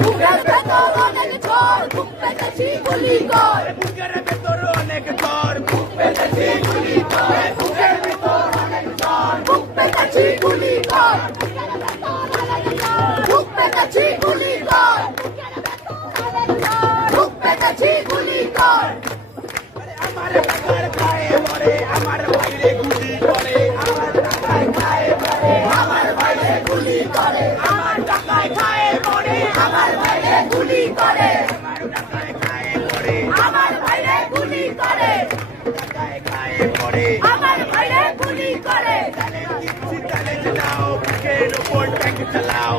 বুকের ভেতর অনেক অনেক ঝড় বুক পেতেছি গুলি কর। বুকের বুক পেতেছি গুলি কর। বুক পেতেছি গুলি কর। বুক পেতেছি গুলি কর। গুলি করে। আমার ভাইরে গুলি করে। আমার ভাইরে গুলি করে। চালাও বুকের উপর চালাও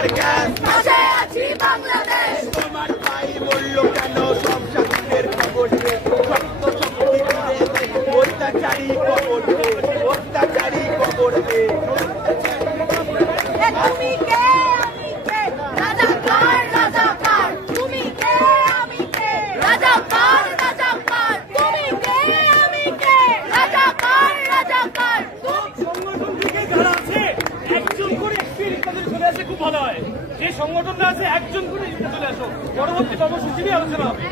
Everybody, guys. আসলে খুব ভালো হয়। যে সংগঠনটা আছে, একজন করে চলে আসো পরবর্তী কর্মসূচি নিয়ে আলোচনা হবে।